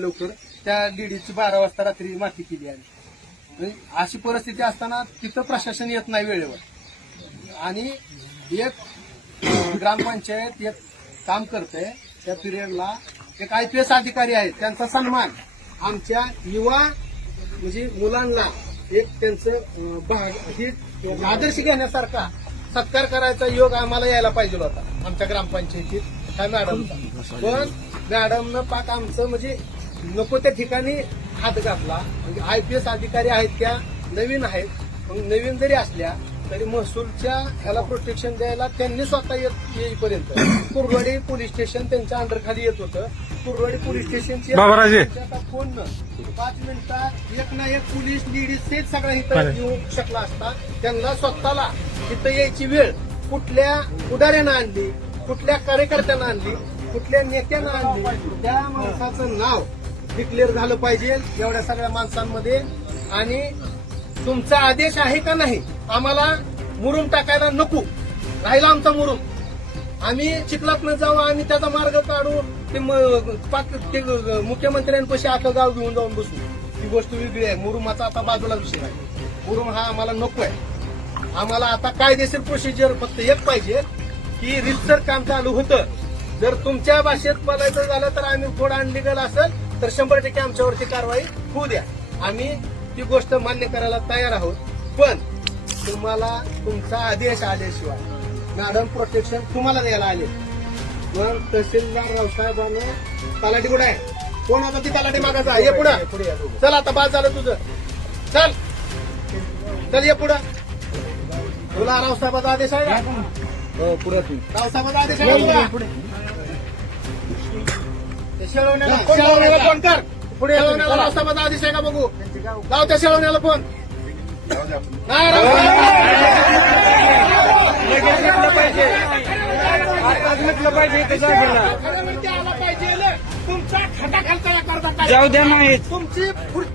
लवकर. त्या डीडीची बारा वाजता रात्री माती केली आहे म्हणजे अशी परिस्थिती असताना तिथं प्रशासन येत नाही वेळेवर. आणि एक ग्रामपंचायत एक काम करते त्या पिरियडला एक आय पी एस अधिकारी आहेत त्यांचा सन्मान आमच्या युवा म्हणजे मुलांना एक त्यांचं भाग हे आदर्श घेण्यासारखा सत्कार करायचा योग आम्हाला यायला पाहिजे होता आमच्या ग्रामपंचायतीत काय मॅडमचा. पण मॅडमनं पाक आमचं म्हणजे नको त्या ठिकाणी हात घातला. म्हणजे आय पी एस अधिकारी आहेत त्या नवीन आहेत. मग नवीन जरी असल्या तरी महसूलच्या ह्याला प्रोटेक्शन द्यायला त्यांनी स्वतः येत येईपर्यंत. कुरवाडी पोलीस स्टेशन त्यांच्या अंडर खाली येत होतं. कुरवाडी पोलीस स्टेशनची बाबाराजे. आता फोन न. पाच मिनिटात एक ना एक पोलीस लेडीज सेट सगळा इथं येऊ शकला असता. त्यांना स्वतःला इथं यायची वेळ. कुठल्या पुढाऱ्यानं आणली? कुठल्या कार्यकर्त्यानं आणली? कुठल्या नेत्यानं आणली? त्या माणसाचं नाव डिक्लेअर झालं पाहिजे एवढ्या सगळ्या माणसांमध्ये. आणि तुमचा आदेश आहे का नाही आम्हाला मुरुम टाकायला नको. राहिला आमचा मुरुम. आम्ही चिखलात जाऊ आम्ही त्याचा मार्ग काढू ते ते मुख्यमंत्र्यांपाशी आता गाव घेऊन जाऊन बसू? ही गोष्ट वेगळी आहे. मुरुमाचा आता बाजूला विषय आहे मुरुम हा आम्हाला नको आहे. आम्हाला आता कायदेशीर प्रोसिजर फक्त एक पाहिजे की रितसर काम चालू होतं. जर तुमच्या भाषेत बोलायचं झालं तर आम्ही थोडं अनलिगल असेल तर शंभर टक्के आमच्यावरती कारवाई होऊ द्या. आम्ही ती गोष्ट मान्य करायला तयार आहोत. पण तुम्हाला तुमचा आदेश आल्याशिवाय मॅडम प्रोटेक्शन तुम्हाला द्यायला आले. मग तहसीलदार रावसाहेबांना तलाठी कुठे आहे? कोण आता ती तलाठी मागायचा ये पुढे. चल आता बाद झालं तुझं. चल. चल ये पुढं. तुला रावसाहेबाचा आदेश आहे हो पुढे रावसाहेबाचा आदेश आहे ते शेळवण्याला फोन कर पुढे शेळवण्याला रावसाहेबाचा आदेश आहे का बघू लाव त्या शेळवण्याला फोन नाही रावसाहेब आला पाहिजे तुमचा करता काय जाऊ द्या नाही तुमची पुढ-